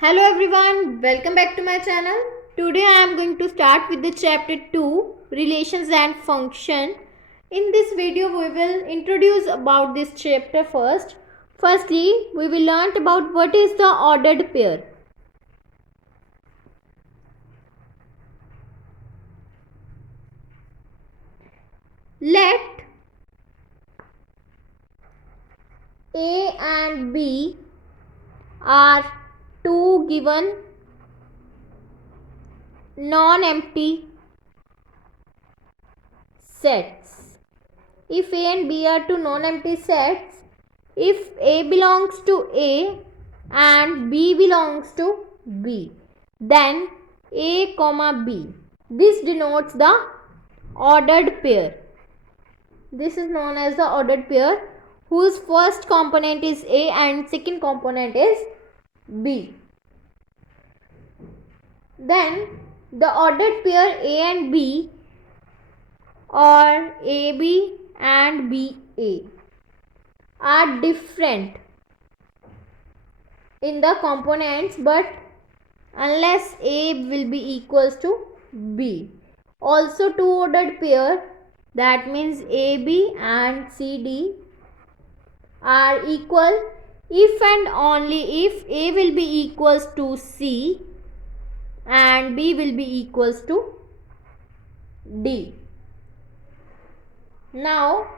Hello everyone, welcome back to my channel. Today I am going to start with the chapter 2, Relations and Function. In this video we will introduce about this chapter first. Firstly, we will learn about what is the ordered pair. Let A and B are two given non-empty sets. If A and B are two non-empty sets, if A belongs to A and B belongs to B, then A comma B. This denotes the ordered pair. This is known as the ordered pair whose first component is A and second component is B. Then the ordered pair A and B or AB and BA are different in the components, but unless A will be equals to B. Also two ordered pair, that means AB and CD are equal if and only if A will be equals to C and B will be equals to D. Now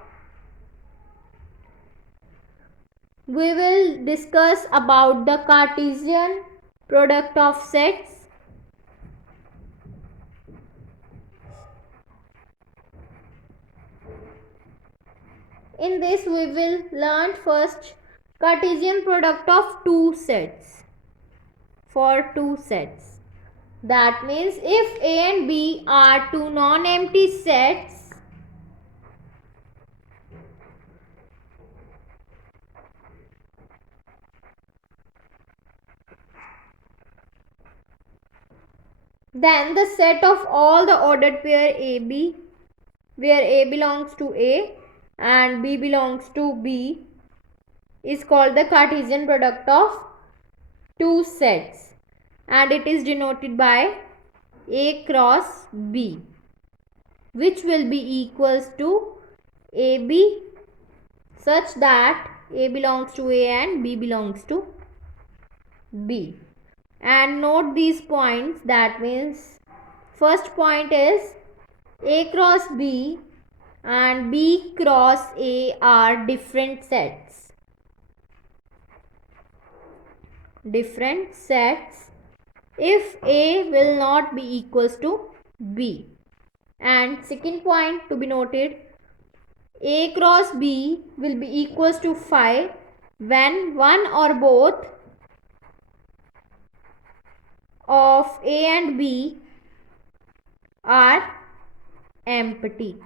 we will discuss about the Cartesian product of sets. In this we will learn first Cartesian product of two sets for two sets. That means if A and B are two non-empty sets, then the set of all the ordered pair AB, where A belongs to A and B belongs to B, is called the Cartesian product of two sets, and it is denoted by A cross B, which will be equals to AB such that A belongs to A and B belongs to B. And note these points, that means first point is A cross B and B cross A are different sets. Different sets if A will not be equals to B. And second point to be noted, A cross B will be equals to 5 when one or both of A and B are empty.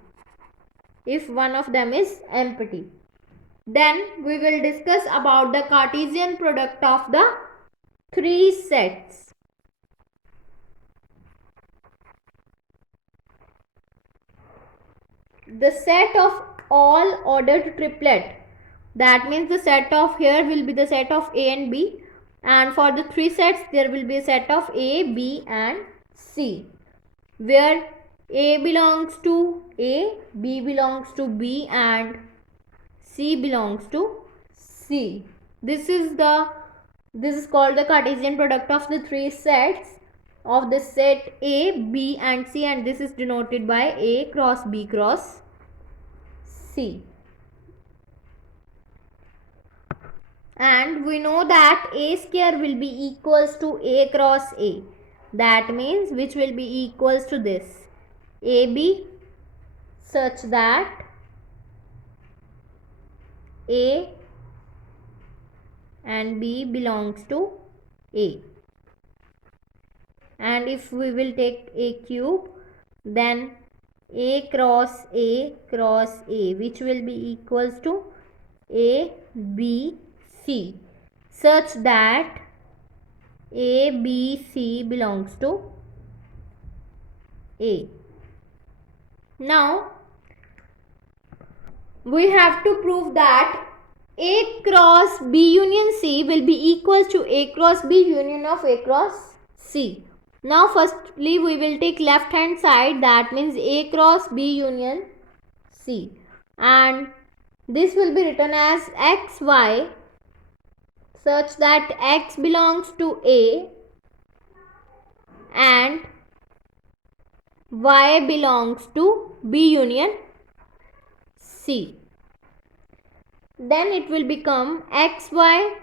If one of them is empty, then we will discuss about the Cartesian product of the three sets. The set of all ordered triplet, that means the set of here will be the set of A and B, and for the three sets there will be a set of A, B and C, where A belongs to A, B belongs to B and C belongs to C. This is called the Cartesian product of the three sets of the set A, B and C, and this is denoted by A cross B cross C. And we know that A square will be equals to A cross A. That means which will be equals to this AB, such that A and B belongs to A. And if we will take A cube, then A cross A cross A, which will be equals to A, B, C, such that A, B, C belongs to A. Now we have to prove that A cross B union C will be equals to A cross B union of A cross C. Now firstly we will take left hand side, that means A cross B union C, and this will be written as XY such that X belongs to A and Y belongs to B union C. Then it will become XY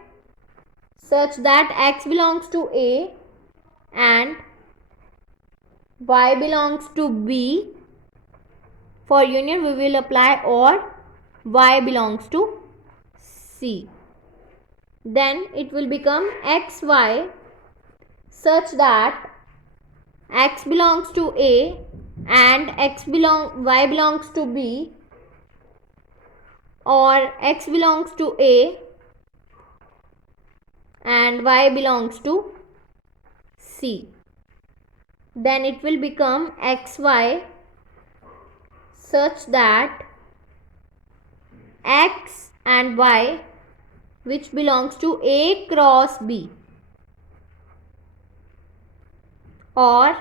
such that X belongs to A and Y belongs to B. For union we will apply OR Y belongs to C. Then it will become XY such that X belongs to A and Y belongs to B, or X belongs to A and Y belongs to C. Then it will become XY such that X and Y which belongs to A cross B, or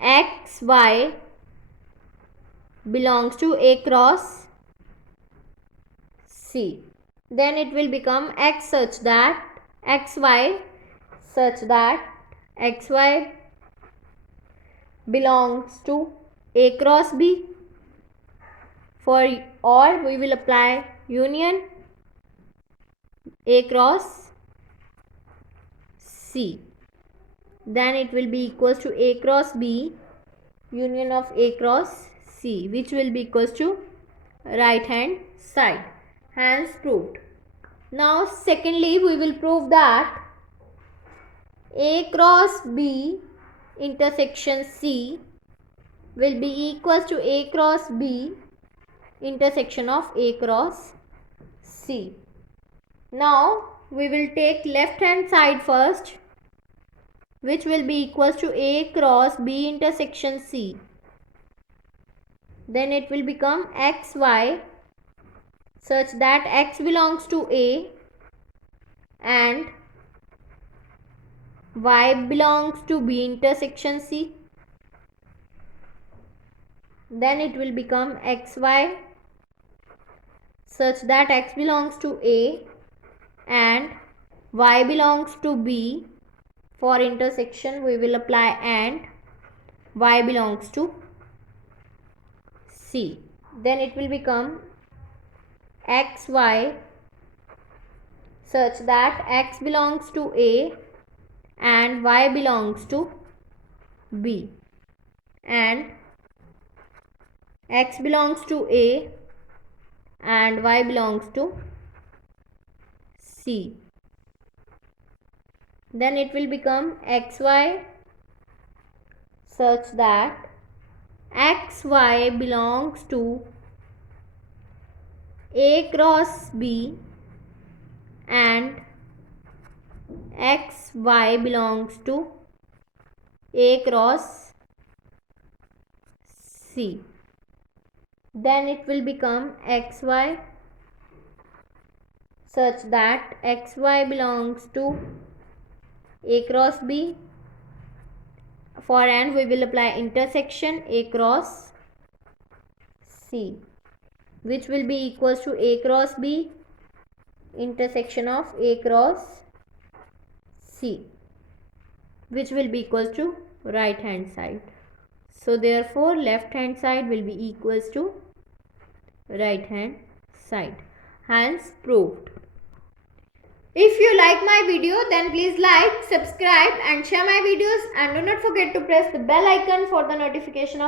XY belongs to A cross C. Then it will become XY such that XY belongs to A cross B. Or we will apply union A cross C. Then it will be equals to A cross B union of A cross C, which will be equals to right hand side. Hence proved. Now secondly we will prove that A cross B intersection C will be equals to A cross B intersection of A cross C. Now we will take left hand side first, which will be equals to A cross B intersection C. Then it will become XY such that X belongs to A and Y belongs to B intersection C. Then it will become XY such that X belongs to A and Y belongs to B. For intersection we will apply and Y belongs to C. Then it will become XY such that X belongs to A and Y belongs to B, and X belongs to A and Y belongs to C. Then it will become XY such that XY belongs to A cross B and XY belongs to A cross C. Then it will become XY such that XY belongs to A cross B. For and we will apply intersection A cross C, which will be equals to A cross B intersection of A cross C, which will be equals to right hand side. So therefore left hand side will be equals to right hand side. Hence proved. If you like my video, then please like, subscribe and share my videos, and do not forget to press the bell icon for the notification of